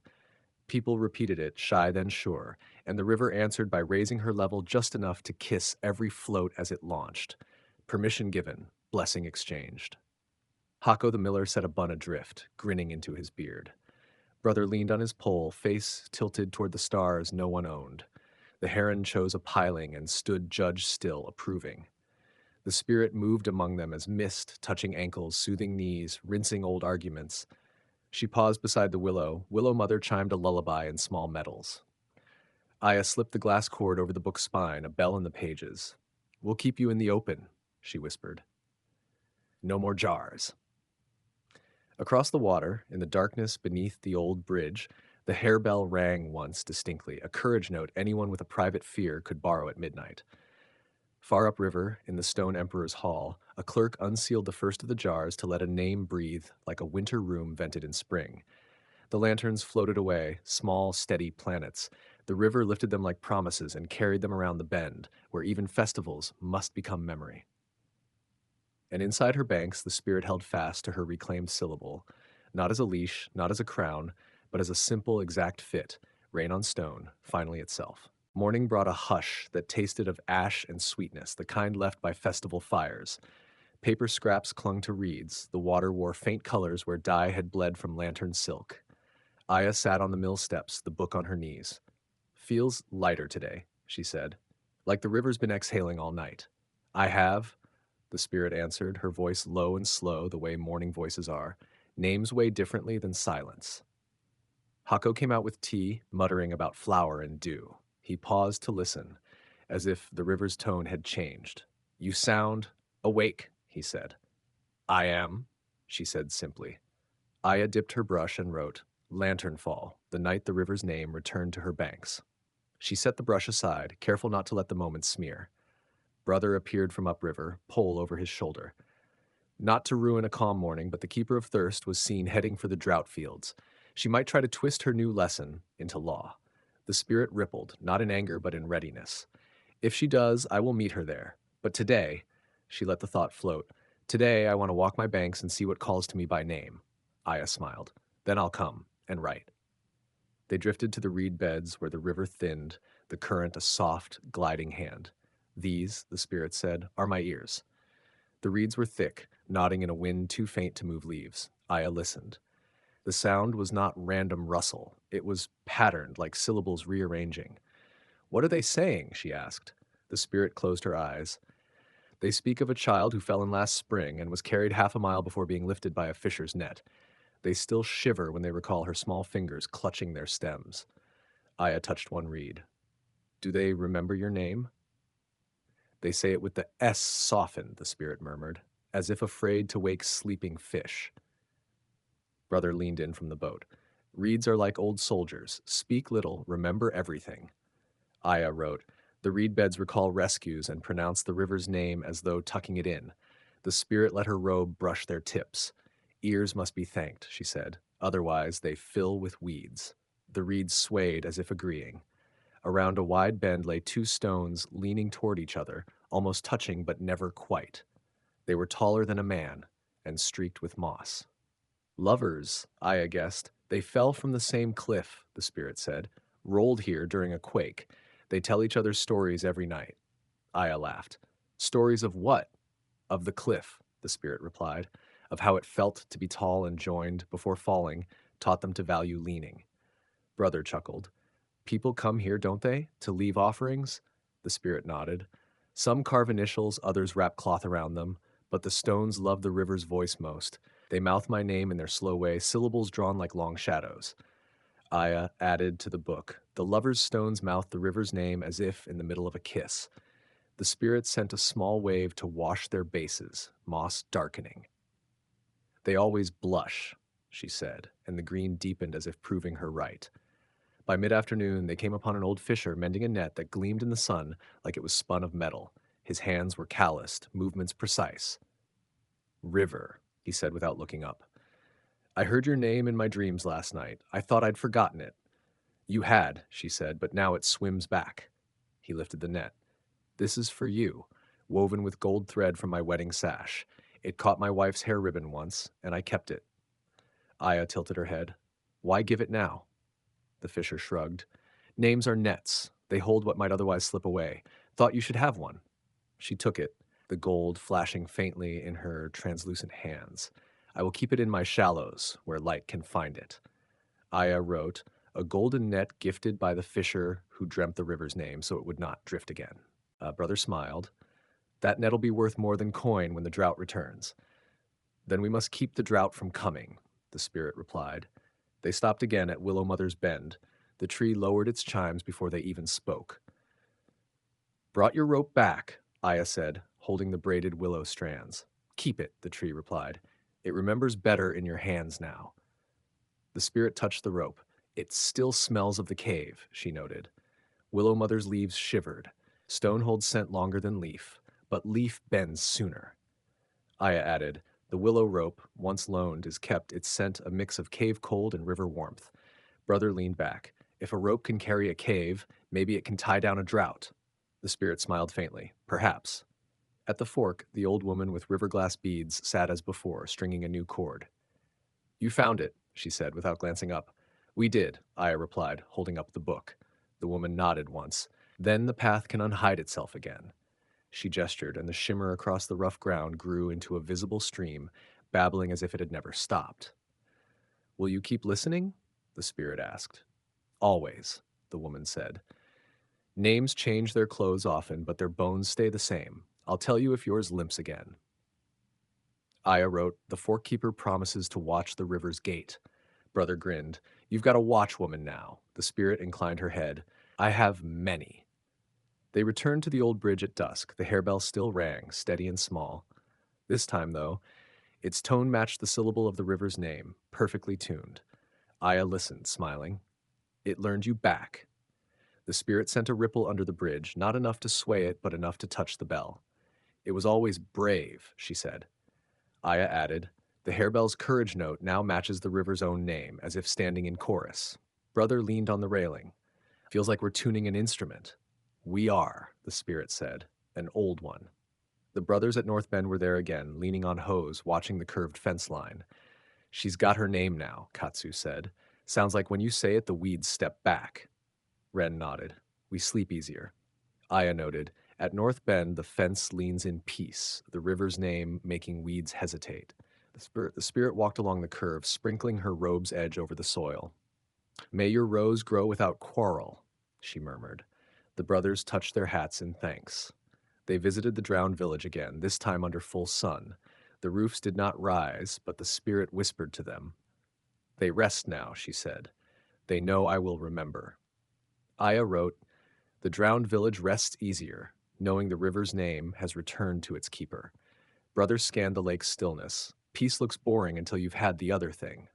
People repeated it, shy then sure, and the river answered by raising her level just enough to kiss every float as it launched. Permission given, blessing exchanged. Hako the miller set a bun adrift, grinning into his beard. Brother leaned on his pole, face tilted toward the stars no one owned. The heron chose a piling and stood judge still, approving. The spirit moved among them as mist, touching ankles, soothing knees, rinsing old arguments. She paused beside the willow. Willow Mother chimed a lullaby in small metals. Aya slipped the glass cord over the book's spine, a bell in the pages. "We'll keep you in the open," she whispered. "No more jars." Across the water, in the darkness beneath the old bridge, the harebell rang once distinctly, a courage note anyone with a private fear could borrow at midnight. Far upriver, in the stone emperor's hall, a clerk unsealed the first of the jars to let a name breathe like a winter room vented in spring. The lanterns floated away, small, steady planets. The river lifted them like promises and carried them around the bend, where even festivals must become memory. And inside her banks, the spirit held fast to her reclaimed syllable, not as a leash, not as a crown, but as a simple, exact fit, rain on stone, finally itself. Morning brought a hush that tasted of ash and sweetness, the kind left by festival fires. Paper scraps clung to reeds, the water wore faint colors where dye had bled from lantern silk. Aya sat on the mill steps, the book on her knees. Feels lighter today, she said, like the river's been exhaling all night. I have, the spirit answered, her voice low and slow, the way morning voices are. Names weigh differently than silence. Hako came out with tea, muttering about flour and dew. He paused to listen, as if the river's tone had changed. You sound awake, he said. I am, she said simply. Aya dipped her brush and wrote, Lanternfall, the night the river's name returned to her banks. She set the brush aside, careful not to let the moment smear. Brother appeared from upriver, pole over his shoulder. Not to ruin a calm morning, but the keeper of thirst was seen heading for the drought fields. She might try to twist her new lesson into law. The spirit rippled, not in anger, but in readiness. If she does, I will meet her there. But today, she let the thought float, today I want to walk my banks and see what calls to me by name. Aya smiled. Then I'll come and write. They drifted to the reed beds where the river thinned, the current a soft, gliding hand. These, the spirit said, are my ears. The reeds were thick, nodding in a wind too faint to move leaves. Aya listened. The sound was not random rustle. It was patterned, like syllables rearranging. What are they saying? She asked. The spirit closed her eyes. They speak of a child who fell in last spring and was carried half a mile before being lifted by a fisher's net. They still shiver when they recall her small fingers clutching their stems. Aya touched one reed. Do they remember your name? They say it with the S softened, the spirit murmured, as if afraid to wake sleeping fish. Brother leaned in from the boat. Reeds are like old soldiers. Speak little, remember everything. Aya wrote, the reed beds recall rescues and pronounce the river's name as though tucking it in. The spirit let her robe brush their tips. Ears must be thanked, she said. Otherwise, they fill with weeds. The reeds swayed as if agreeing. Around a wide bend lay two stones leaning toward each other, almost touching but never quite. They were taller than a man and streaked with moss. Lovers, Aya guessed. They fell from the same cliff, the spirit said, rolled here during a quake. They tell each other stories every night. Aya laughed. Stories of what? Of the cliff, the spirit replied, of how it felt to be tall and joined before falling, taught them to value leaning. Brother chuckled. People come here, don't they, to leave offerings? The spirit nodded. Some carve initials, others wrap cloth around them, but the stones love the river's voice most. They mouth my name in their slow way, syllables drawn like long shadows. Aya added to the book. The lover's stones mouth the river's name as if in the middle of a kiss. The spirit sent a small wave to wash their bases, moss darkening. They always blush, she said, and the green deepened as if proving her right. By mid-afternoon, they came upon an old fisher mending a net that gleamed in the sun like it was spun of metal. His hands were calloused, movements precise. River, he said without looking up. I heard your name in my dreams last night. I thought I'd forgotten it. You had, she said, but now it swims back. He lifted the net. This is for you, woven with gold thread from my wedding sash. It caught my wife's hair ribbon once, and I kept it. Aya tilted her head. Why give it now? The fisher shrugged. Names are nets. They hold what might otherwise slip away. Thought you should have one. She took it, the gold flashing faintly in her translucent hands. I will keep it in my shallows, where light can find it. Aya wrote, a golden net gifted by the fisher who dreamt the river's name so it would not drift again. Brother smiled. That net'll be worth more than coin when the drought returns. Then we must keep the drought from coming, the spirit replied. They stopped again at Willow Mother's Bend. The tree lowered its chimes before they even spoke. Brought your rope back, Aya said, holding the braided willow strands. Keep it, the tree replied. It remembers better in your hands now. The spirit touched the rope. It still smells of the cave, she noted. Willow Mother's leaves shivered. Stone holds scent longer than leaf, but leaf bends sooner. Aya added, The willow rope, once loaned, is kept. Its scent a mix of cave cold and river warmth. Brother leaned back. If a rope can carry a cave, maybe it can tie down a drought. The spirit smiled faintly. Perhaps. At the fork, the old woman with river glass beads sat as before, stringing a new cord. You found it, she said without glancing up. We did, Aya replied, holding up the book. The woman nodded once. Then the path can unhide itself again. She gestured, and the shimmer across the rough ground grew into a visible stream, babbling as if it had never stopped. Will you keep listening? The spirit asked. Always, the woman said. Names change their clothes often, but their bones stay the same. I'll tell you if yours limps again. Aya wrote, The forkkeeper promises to watch the river's gate. Brother grinned. You've got a watchwoman now. The spirit inclined her head. I have many. They returned to the old bridge at dusk. The harebell still rang, steady and small. This time, though, its tone matched the syllable of the river's name, perfectly tuned. Aya listened, smiling. It learned you back. The spirit sent a ripple under the bridge, not enough to sway it, but enough to touch the bell. It was always brave, she said. Aya added, The harebell's courage note now matches the river's own name, as if standing in chorus. Brother leaned on the railing. Feels like we're tuning an instrument. We are, the spirit said, an old one. The brothers at North Bend were there again, leaning on hose, watching the curved fence line. She's got her name now, Katsu said. Sounds like when you say it, the weeds step back. Ren nodded. We sleep easier. Aya noted. At North Bend, the fence leans in peace, the river's name making weeds hesitate. The spirit walked along the curve, sprinkling her robe's edge over the soil. May your rose grow without quarrel, she murmured. The brothers touched their hats in thanks. They visited the drowned village again, this time under full sun. The roofs did not rise, but the spirit whispered to them. They rest now, she said. They know I will remember. Aya wrote, The drowned village rests easier, knowing the river's name has returned to its keeper. Brothers scanned the lake's stillness. Peace looks boring until you've had the other thing.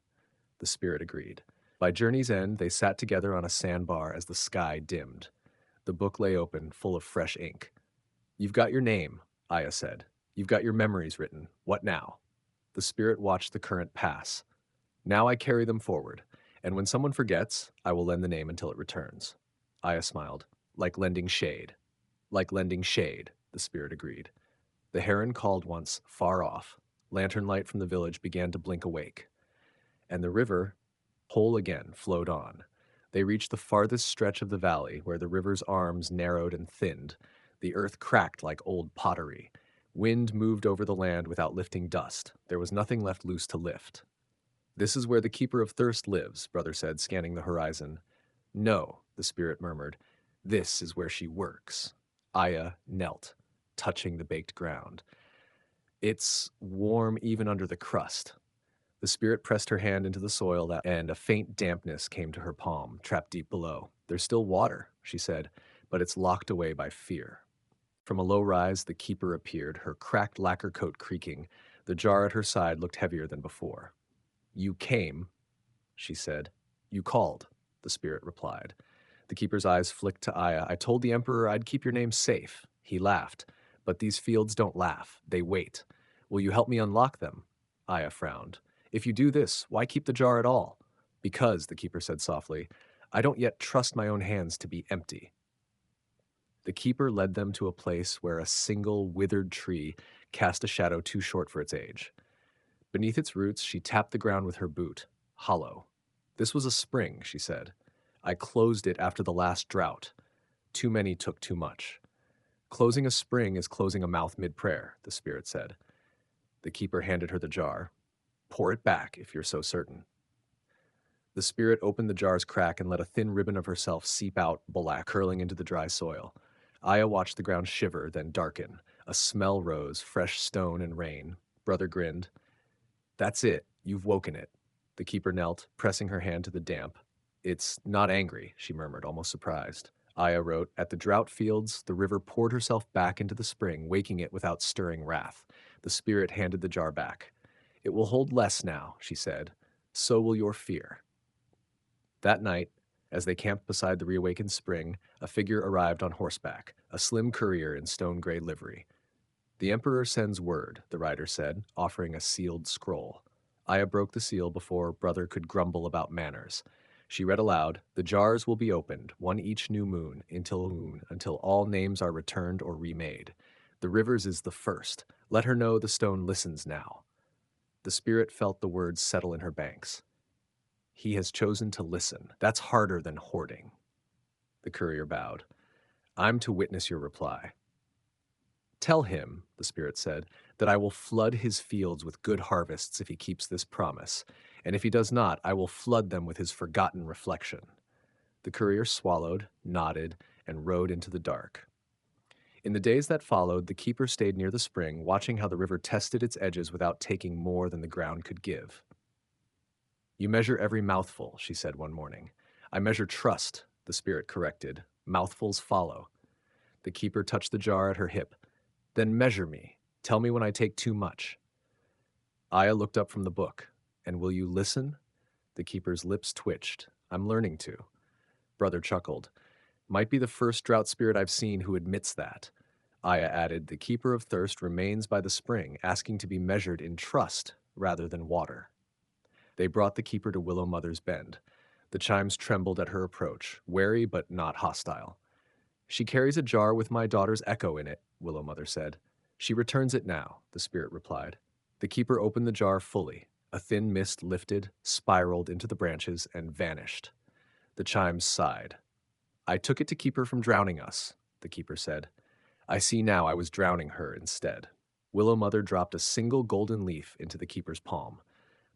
The spirit agreed. By journey's end, they sat together on a sandbar as the sky dimmed. The book lay open, full of fresh ink. You've got your name, Aya said. You've got your memories written. What now? The spirit watched the current pass. Now I carry them forward, and when someone forgets, I will lend the name until it returns. Aya smiled. Like lending shade. Like lending shade, the spirit agreed. The heron called once, far off. Lantern light from the village began to blink awake. And the river, whole again, flowed on. They reached the farthest stretch of the valley, where the river's arms narrowed and thinned. The earth cracked like old pottery. Wind moved over the land without lifting dust. There was nothing left loose to lift. This is where the Keeper of Thirst lives, Brother said, scanning the horizon. No, the spirit murmured. This is where she works. Aya knelt, touching the baked ground. It's warm even under the crust. The spirit pressed her hand into the soil, and a faint dampness came to her palm, trapped deep below. There's still water, she said, but it's locked away by fear. From a low rise, the keeper appeared, her cracked lacquer coat creaking. The jar at her side looked heavier than before. You came, she said. You called, the spirit replied. The keeper's eyes flicked to Aya. I told the emperor I'd keep your name safe. He laughed. But these fields don't laugh. They wait. Will you help me unlock them? Aya frowned. If you do this, why keep the jar at all? Because, the keeper said softly, I don't yet trust my own hands to be empty. The keeper led them to a place where a single withered tree cast a shadow too short for its age. Beneath its roots, she tapped the ground with her boot, hollow. This was a spring, she said. I closed it after the last drought. Too many took too much. Closing a spring is closing a mouth mid-prayer, the spirit said. The keeper handed her the jar. Pour it back, if you're so certain. The spirit opened the jar's crack and let a thin ribbon of herself seep out, black, curling into the dry soil. Aya watched the ground shiver, then darken. A smell rose, fresh stone and rain. Brother grinned. That's it. You've woken it. The keeper knelt, pressing her hand to the damp. It's not angry, she murmured, almost surprised. Aya wrote, At the drought fields, the river poured herself back into the spring, waking it without stirring wrath. The spirit handed the jar back. It will hold less now, she said. So will your fear. That night, as they camped beside the reawakened spring, a figure arrived on horseback, a slim courier in stone-gray livery. The Emperor sends word, the rider said, offering a sealed scroll. Aya broke the seal before Brother could grumble about manners. She read aloud, "The jars will be opened, one each new moon, until all names are returned or remade. The river's is the first. Let her know the stone listens now." The spirit felt the words settle in her banks. He has chosen to listen. That's harder than hoarding. The courier bowed. "I'm to witness your reply." "Tell him," the spirit said, "that I will flood his fields with good harvests if he keeps this promise, and if he does not, I will flood them with his forgotten reflection." The courier swallowed, nodded, and rode into the dark. In the days that followed, the keeper stayed near the spring, watching how the river tested its edges without taking more than the ground could give. "You measure every mouthful," she said one morning. "I measure trust," the spirit corrected. "Mouthfuls follow." The keeper touched the jar at her hip. "Then measure me. Tell me when I take too much." Aya looked up from the book. "And will you listen?" The keeper's lips twitched. "I'm learning to." Brother chuckled. "Might be the first drought spirit I've seen who admits that." Aya added, "The keeper of thirst remains by the spring, asking to be measured in trust rather than water." They brought the keeper to Willow Mother's Bend. The chimes trembled at her approach, wary but not hostile. "She carries a jar with my daughter's echo in it," Willow Mother said. "She returns it now," the spirit replied. The keeper opened the jar fully. A thin mist lifted, spiraled into the branches, and vanished. The chimes sighed. "I took it to keep her from drowning us," the keeper said. "I see now I was drowning her instead." Willow Mother dropped a single golden leaf into the keeper's palm.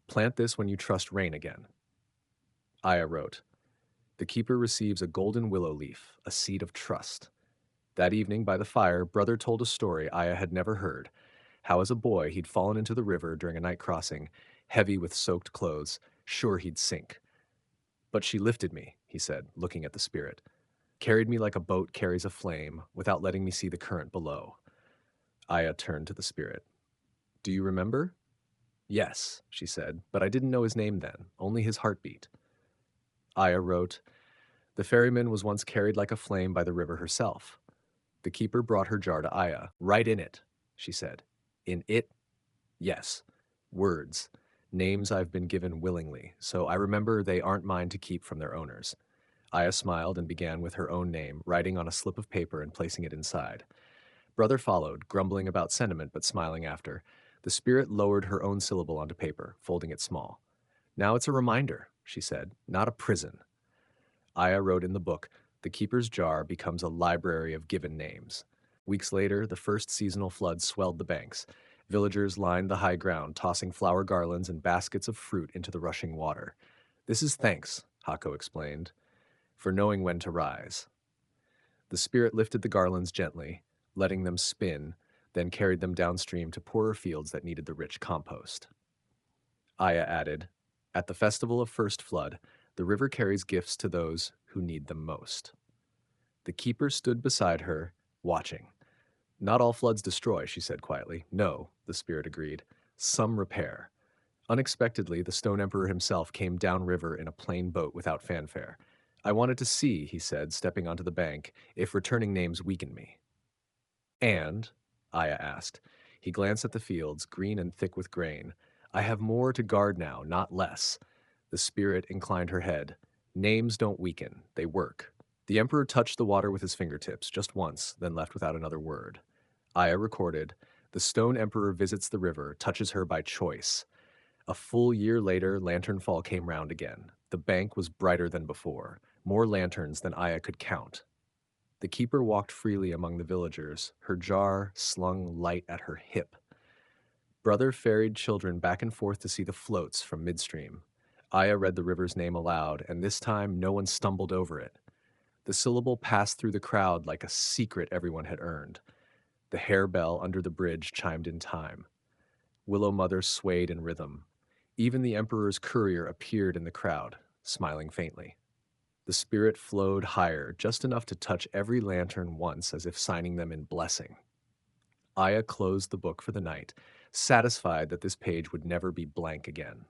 "Plant this when you trust rain again." Aya wrote, "The keeper receives a golden willow leaf, a seed of trust." That evening by the fire, Brother told a story Aya had never heard, how as a boy he'd fallen into the river during a night crossing, heavy with soaked clothes, sure he'd sink. "But she lifted me," he said, looking at the spirit. "Carried me like a boat carries a flame, without letting me see the current below." Aya turned to the spirit. "Do you remember?" "Yes," she said, "but I didn't know his name then, only his heartbeat." Aya wrote, "The ferryman was once carried like a flame by the river herself." The keeper brought her jar to Aya. "Write in it," she said. "In it?" "Yes. Words. Names I've been given willingly, so I remember they aren't mine to keep from their owners." Aya smiled and began with her own name, writing on a slip of paper and placing it inside. Brother followed, grumbling about sentiment but smiling after. The spirit lowered her own syllable onto paper, folding it small. "Now it's a reminder," she said, "not a prison." Aya wrote in the book, "The keeper's jar becomes a library of given names." Weeks later, the first seasonal flood swelled the banks. Villagers lined the high ground, tossing flower garlands and baskets of fruit into the rushing water. "This is thanks," Hako explained, "for knowing when to rise." The spirit lifted the garlands gently, letting them spin, then carried them downstream to poorer fields that needed the rich compost. Aya added, "At the festival of first flood, the river carries gifts to those who need them most." The keeper stood beside her, watching. "Not all floods destroy," she said quietly. "No," the spirit agreed. "Some repair." Unexpectedly, the Stone Emperor himself came downriver in a plain boat without fanfare. "I wanted to see," he said, stepping onto the bank, "if returning names weaken me." "And?" Aya asked. He glanced at the fields, green and thick with grain. "I have more to guard now, not less." The spirit inclined her head. "Names don't weaken, they work." The Emperor touched the water with his fingertips, just once, then left without another word. Aya recorded, "The Stone Emperor visits the river, touches her by choice." A full year later, Lanternfall came round again. The bank was brighter than before, more lanterns than Aya could count. The keeper walked freely among the villagers, her jar slung light at her hip. Brother ferried children back and forth to see the floats from midstream. Aya read the river's name aloud, and this time no one stumbled over it. The syllable passed through the crowd like a secret everyone had earned. The harebell under the bridge chimed in time. Willow Mother swayed in rhythm. Even the Emperor's courier appeared in the crowd, smiling faintly. The spirit flowed higher, just enough to touch every lantern once as if signing them in blessing. Aya closed the book for the night, satisfied that this page would never be blank again.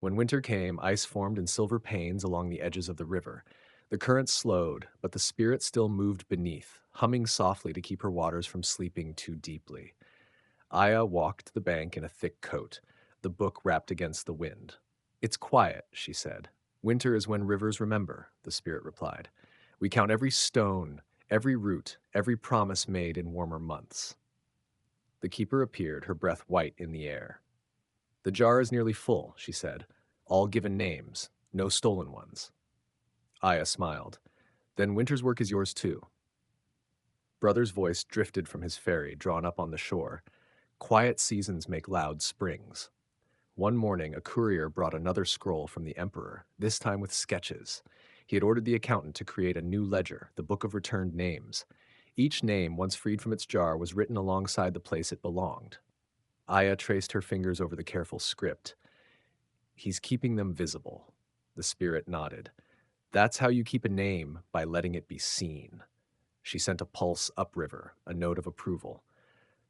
When winter came, ice formed in silver panes along the edges of the river. The current slowed, but the spirit still moved beneath, humming softly to keep her waters from sleeping too deeply. Aya walked to the bank in a thick coat, the book wrapped against the wind. It's quiet, she said. Winter is when rivers remember, the spirit replied. We count every stone, every root, every promise made in warmer months. The keeper appeared, her breath white in the air. The jar is nearly full, she said. All given names, no stolen ones. Aya smiled. Then winter's work is yours too. Brother's voice drifted from his ferry, drawn up on the shore. Quiet seasons make loud springs. One morning, a courier brought another scroll from the emperor, this time with sketches. He had ordered the accountant to create a new ledger, the book of returned names. Each name, once freed from its jar, was written alongside the place it belonged. Aya traced her fingers over the careful script. He's keeping them visible. The spirit nodded. That's how you keep a name, by letting it be seen. She sent a pulse upriver, a note of approval.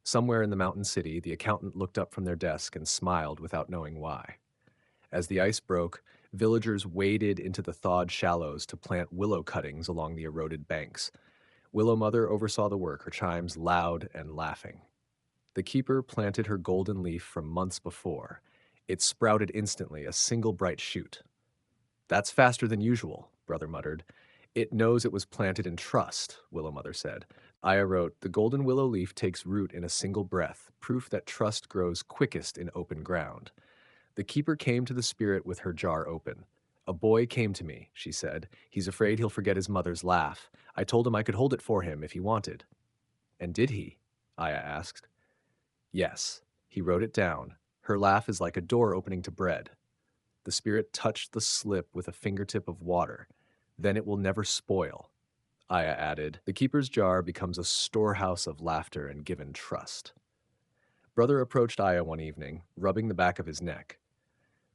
Somewhere in the mountain city, the accountant looked up from their desk and smiled without knowing why. As the ice broke, villagers waded into the thawed shallows to plant willow cuttings along the eroded banks. Willow Mother oversaw the work, her chimes loud and laughing. The keeper planted her golden leaf from months before. It sprouted instantly, a single bright shoot. That's faster than usual, Brother muttered. It knows it was planted in trust, Willow Mother said. Aya wrote, the golden willow leaf takes root in a single breath, proof that trust grows quickest in open ground. The keeper came to the spirit with her jar open. A boy came to me, she said. He's afraid he'll forget his mother's laugh. I told him I could hold it for him if he wanted. And did he? Aya asked. Yes. He wrote it down. Her laugh is like a door opening to bread. The spirit touched the slip with a fingertip of water. Then it will never spoil. Aya added, the keeper's jar becomes a storehouse of laughter and given trust. Brother approached Aya one evening, rubbing the back of his neck.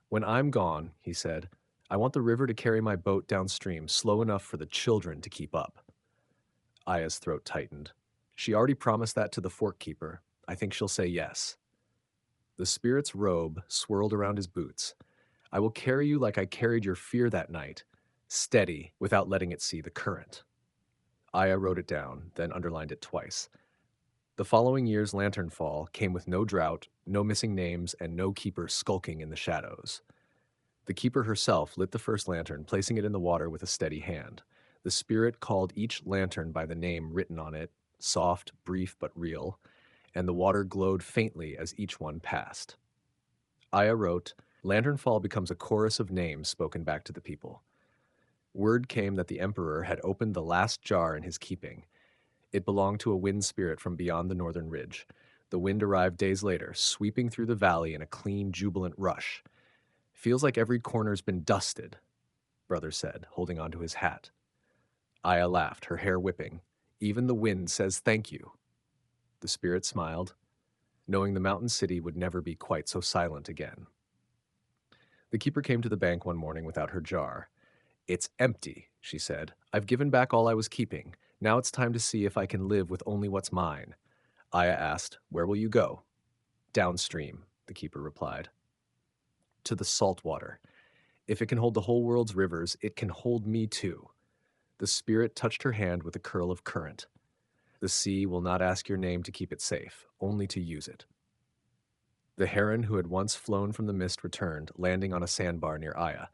When I'm gone, he said, I want the river to carry my boat downstream slow enough for the children to keep up. Aya's throat tightened. She already promised that to the fork keeper. I think she'll say yes. The spirit's robe swirled around his boots. I will carry you like I carried your fear that night, steady, without letting it see the current. Aya wrote it down, then underlined it twice. The following year's lantern fall came with no drought, no missing names, and no keeper skulking in the shadows. The keeper herself lit the first lantern, placing it in the water with a steady hand. The spirit called each lantern by the name written on it, soft, brief, but real, and the water glowed faintly as each one passed. Aya wrote, Lanternfall becomes a chorus of names spoken back to the people. Word came that the emperor had opened the last jar in his keeping. It belonged to a wind spirit from beyond the northern ridge. The wind arrived days later, sweeping through the valley in a clean, jubilant rush. Feels like every corner's been dusted, Brother said, holding onto his hat. Aya laughed, her hair whipping. Even the wind says thank you. The spirit smiled, knowing the mountain city would never be quite so silent again. The keeper came to the bank one morning without her jar. It's empty, she said. I've given back all I was keeping. Now it's time to see if I can live with only what's mine. Aya asked, where will you go? Downstream, the keeper replied. To the salt water. If it can hold the whole world's rivers, it can hold me too. The spirit touched her hand with a curl of current. The sea will not ask your name to keep it safe, only to use it. The heron who had once flown from the mist returned, landing on a sandbar near Aya.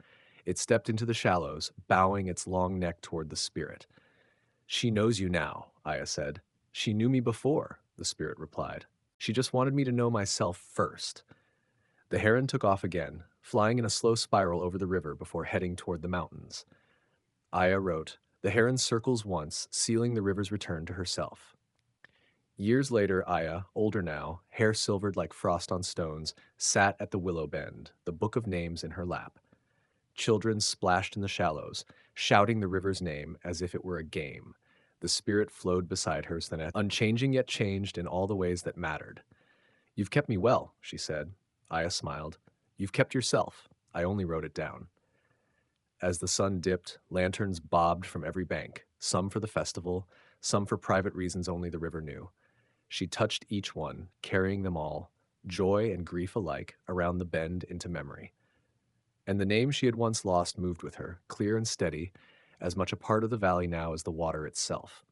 It stepped into the shallows, bowing its long neck toward the spirit. She knows you now, Aya said. She knew me before, the spirit replied. She just wanted me to know myself first. The heron took off again, flying in a slow spiral over the river before heading toward the mountains. Aya wrote, the heron circles once, sealing the river's return to herself. Years later, Aya, older now, hair silvered like frost on stones, sat at the willow bend, the book of names in her lap. Children splashed in the shallows, shouting the river's name as if it were a game. The spirit flowed beside her, then unchanging yet changed in all the ways that mattered. You've kept me well, she said. Aya smiled. You've kept yourself. I only wrote it down. As the sun dipped, lanterns bobbed from every bank, some for the festival, some for private reasons only the river knew. She touched each one, carrying them all, joy and grief alike, around the bend into memory. And the name she had once lost moved with her, clear and steady, as much a part of the valley now as the water itself.